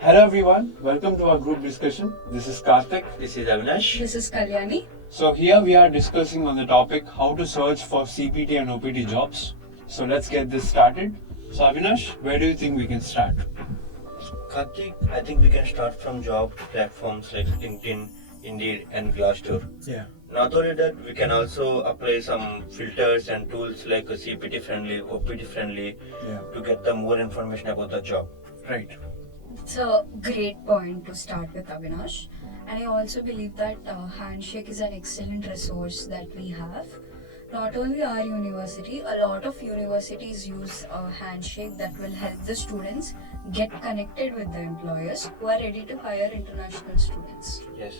Hello everyone, welcome to our group discussion. This is Karthik. This is Avinash. This is Kalyani. So here we are discussing on the topic how to search for CPT and OPT jobs. So let's get this started. So Avinash, where do you think we can start? Karthik, I think we can start from job platforms like LinkedIn, Indeed, and Glassdoor. Yeah. Not only that, we can also apply some filters and tools like a CPT friendly, OPT friendly to get the more information about the job. Right. It's a great point to start with, Avinash. And I also believe that Handshake is an excellent resource that we have. Not only our university, a lot of universities use a Handshake that will help the students get connected with the employers who are ready to hire international students. Yes.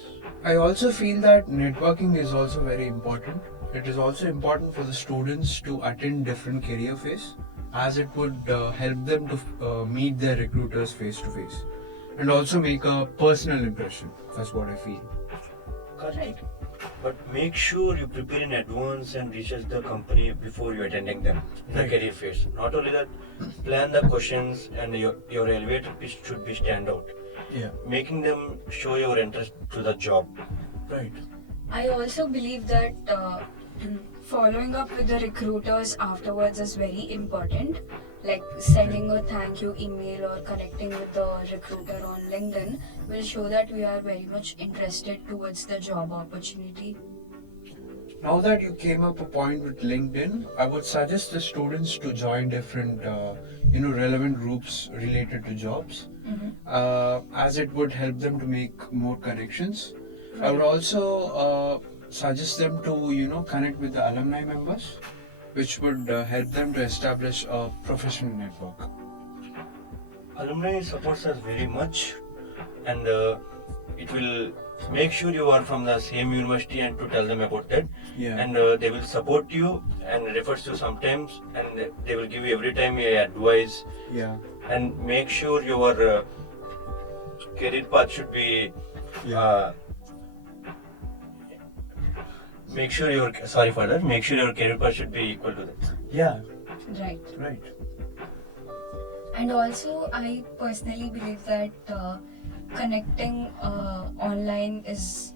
I also feel that networking is also very important. It is also important for the students to attend different career phase, as it would help them to meet their recruiters face to face and also make a personal impression. That's what I feel. Karthik, but make sure you prepare in advance and research the company before you attending them in the Right. career phase. Not only that, plan the questions and your elevator pitch should be stand out. Yeah. Making them show your interest to the job. Right. I also believe that following up with the recruiters afterwards is very important. Like sending a thank you email or connecting with the recruiter on LinkedIn will show that we are very much interested towards the job opportunity. Now that you came up a point with LinkedIn, I would suggest the students to join different, relevant groups related to jobs, as it would help them to make more connections. I would also suggest them to, connect with the alumni members, which would help them to establish a professional network. Alumni supports us very much, and it will make sure you are from the same university and to tell them about that. Yeah. And they will support you and refers you sometimes, and they will give you every time a advice. Yeah. And make sure your career path should be. Make sure your sorry for that. Make sure your career path should be equal to that. Yeah. Right. Right. And also, I personally believe that connecting online is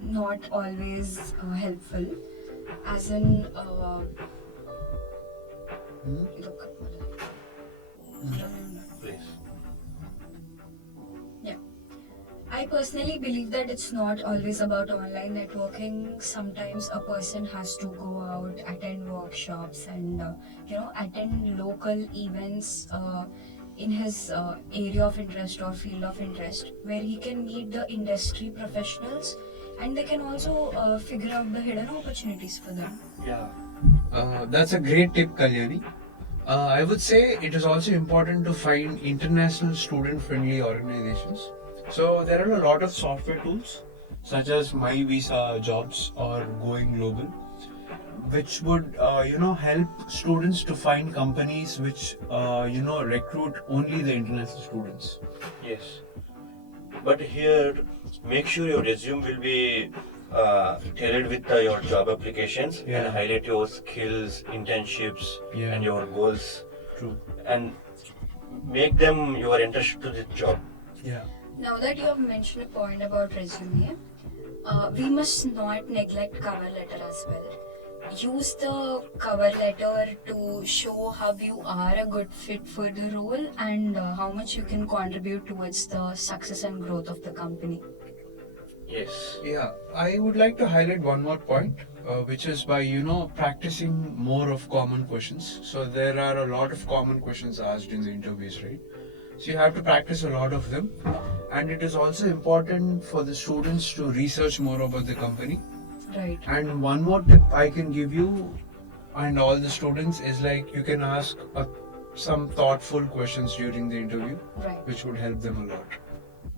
not always helpful. As in, look. Please. Yeah. I personally believe that it's not always about online networking. Sometimes a person has to go out, attend workshops, and attend local events in his area of interest or field of interest, where he can meet the industry professionals, and they can also figure out the hidden opportunities for them. Yeah. That's a great tip, Kalyani. I would say it is also important to find international student-friendly organizations. So there are a lot of software tools such as My Visa Jobs or Going Global, which would help students to find companies which recruit only the international students. Yes. But here, make sure your resume will be tailored with your job applications Yeah. and highlight your skills, internships, Yeah. and your goals, True. and make them your interest to the job. Yeah. Now that you have mentioned a point about resume, we must not neglect cover letter as well. Use the cover letter to show how you are a good fit for the role and how much you can contribute towards the success and growth of the company. Yes. Yeah, I would like to highlight one more point, which is by practicing more of common questions. So there are a lot of common questions asked in the interviews, right? So you have to practice a lot of them, and it is also important for the students to research more about the company. Right. And one more tip I can give you and all the students is like you can ask some thoughtful questions during the interview, Right. which would help them a lot.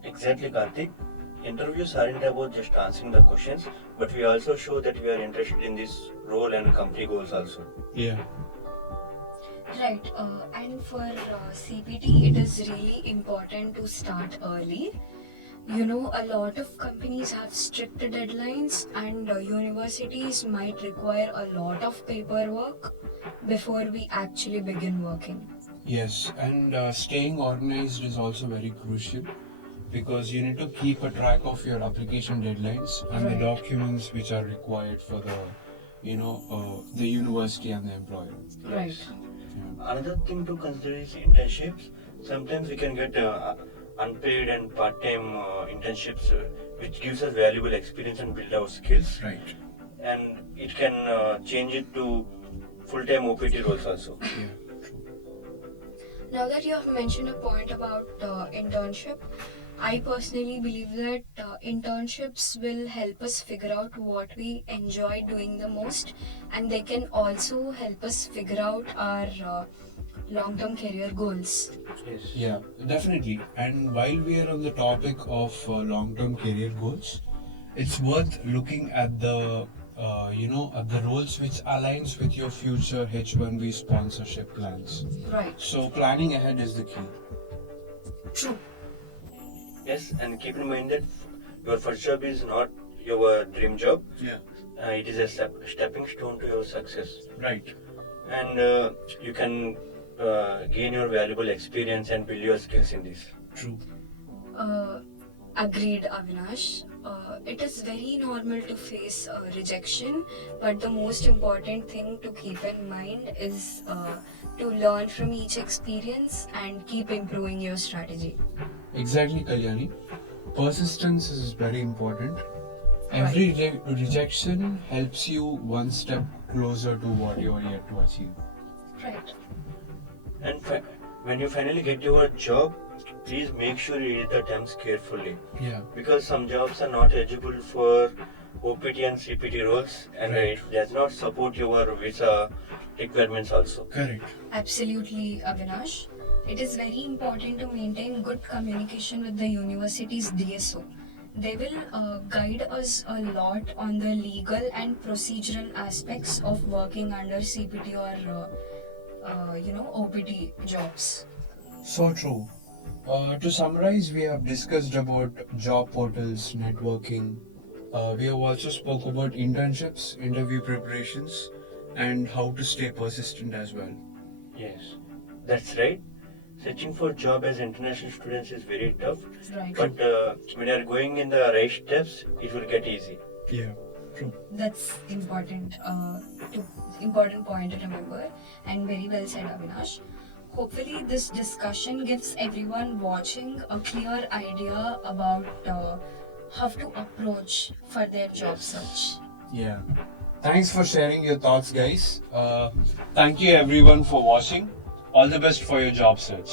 Exactly, Karthik. Interviews aren't about just answering the questions, but we also show that we are interested in this role and company goals also. Yeah. Right. And for CPT, it is really important to start early. A lot of companies have strict deadlines, and universities might require a lot of paperwork before we actually begin working. Yes, and staying organized is also very crucial because you need to keep a track of your application deadlines and the Right. documents which are required for the university and the employer. Right. Yeah. Another thing to consider is internships. Sometimes we can get unpaid and part-time internships, which gives us valuable experience and build our skills. Right. And it can change it to full-time OPT roles also. Yeah. Now that you have mentioned a point about internship, I personally believe that internships will help us figure out what we enjoy doing the most, and they can also help us figure out our long term career goals. Yes. Yeah, definitely. And while we are on the topic of long-term career goals, it's worth looking at at the roles which aligns with your future H1B sponsorship plans. Right. So planning ahead is the key. True. Yes, and keep in mind that your first job is not your dream job. Yeah. It is a stepping stone to your success. Right. And you can gain your valuable experience and build your skills in this. True. Agreed, Avinash. It is very normal to face rejection, but the most important thing to keep in mind is to learn from each experience and keep improving your strategy. Exactly, Kalyani. Persistence is very important. Every rejection helps you one step closer to what you are yet to achieve. Right. And when you finally get your job, please make sure you read the terms carefully. Yeah. Because some jobs are not eligible for OPT and CPT roles, and Right. it does not support your visa requirements also. Correct. Absolutely, Avinash. It is very important to maintain good communication with the university's DSO. They will guide us a lot on the legal and procedural aspects of working under CPT or OPT jobs. So true. To summarize, we have discussed about job portals, networking. We have also spoke about internships, interview preparations, and how to stay persistent as well. Yes, that's right. Searching for job as international students is very tough, Right. but when you are going in the right steps, it will get easy. Yeah, true. That's important. Important point to remember, and very well said, Avinash. Hopefully, this discussion gives everyone watching a clear idea about how to approach for their job search. Yeah. Thanks for sharing your thoughts, guys. Thank you everyone for watching. All the best for your job search.